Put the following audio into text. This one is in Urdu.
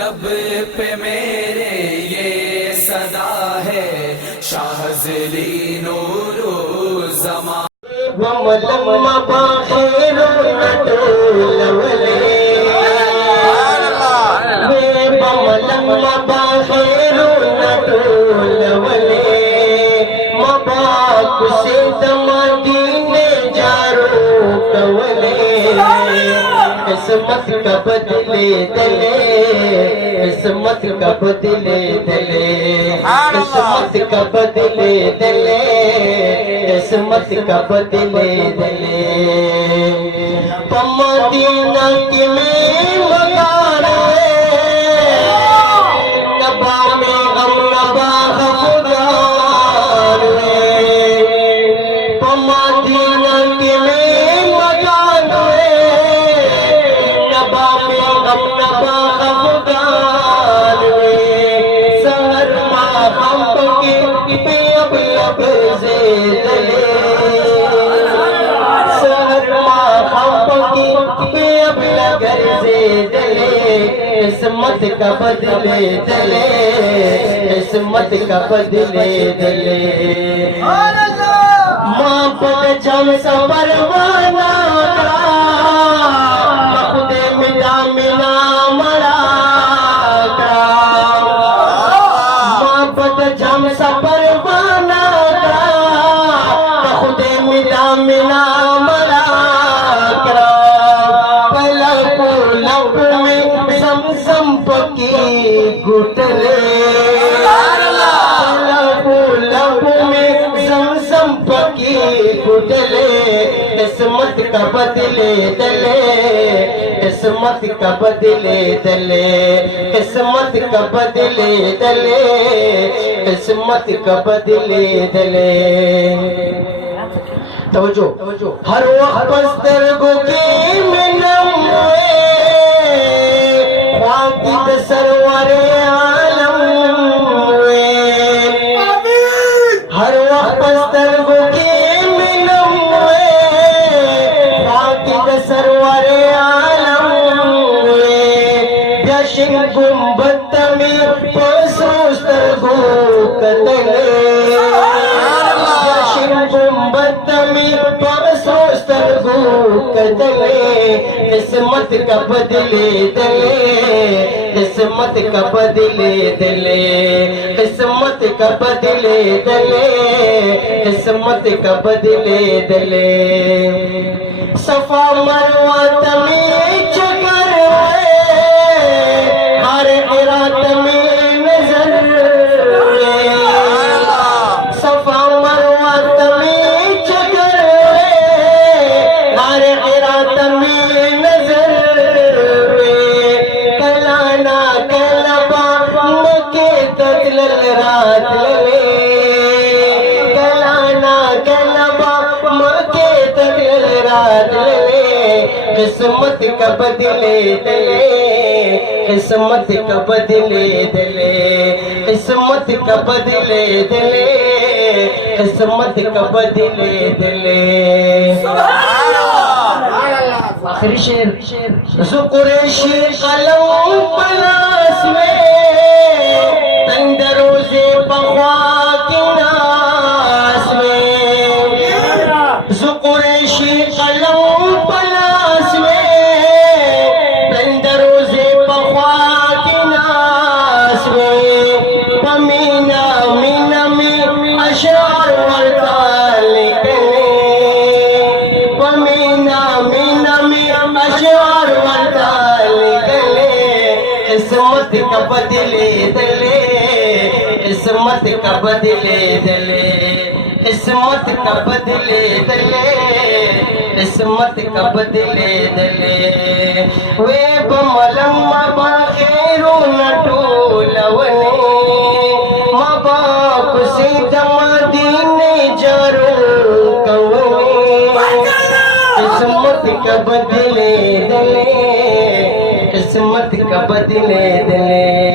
لب پہ میرے یہ صدا ہے شاہزلی نور زمان وَمَلَمَّ بَاخِرٌ نَتُولَوَلِي وَمَلَمَّ بَاخِرٌ نَتُولَوَلِي مَبَاقُ سِدَمَ دِینِ جارو کولے قسمت کا بدلے دلے قسمت کا بدلے دلے قسمت کا بدلے دلے قسمت کا بدلے دلے مدینہ کی میں مغارے نبا میں غم نبا غفران مدینہ کی میں مغارے نبا میں غم نبا غفران سہر ماں ہم کے پہ اب لب سے دلے قسمت کا بدلے دلے قسمت کا بدلے دلے ماں پر جم سبر وانا خود ملا ملا مرا ماں پر جم سبر وانا خود ملا ملا مرا گھٹلے لب میں زمزم پکی گھٹلے قسمت کا بدلے دلے قسمت کا بدلے دلے قسمت کا بدلے دلے قسمت کا بدلے دلے توجہ ہر وقت بسترگو کی منم ہوئے خواقید سرور عالم ہوئے ہر وقت بسترگو کی منم ہوئے خواقید سرور عالم ہوئے جشن گنبت میں پسوسترگو قتلے جشن گنبت میں پسوسترگو قتلے قسمت کا بدلے دلے قسمت کا بدلے دلے قسمت کا بدلے دلے قسمت کا بدلے دلے صفا مروہ تمہیں چکر ہے ہر عراق میں نظر ہے صفا مروہ تمہیں چکر ہے ہر عراق میں نظر ہے کلانا کلبا مکے تدلل رات للے کلانا کلبا مکے تدلل رات للے قسمت کا بدلے دلے قسمت کا بدلے دلے قسمت کا بدلے دلے قسمت کا بدلے دلے آخری شعر قریشی قلم پلاس میں تندروز بخواک ناس میں قریشی قلم پلاس میں تندروز بخواک ناس میں پمینا مینا میں اشعار ورطال نکلے پمینا مینا اشعار ورطال نکلے قسمت کا بدلے دلے قسمت کا بدلے دلے قسمت کا بدلے دلے قسمت کا بدلے دلے وے بملم باخیر نٹولونے مباق سیدم دین جارو کونے قسمت کا بدلے دلے قسمت کا بدلے دلے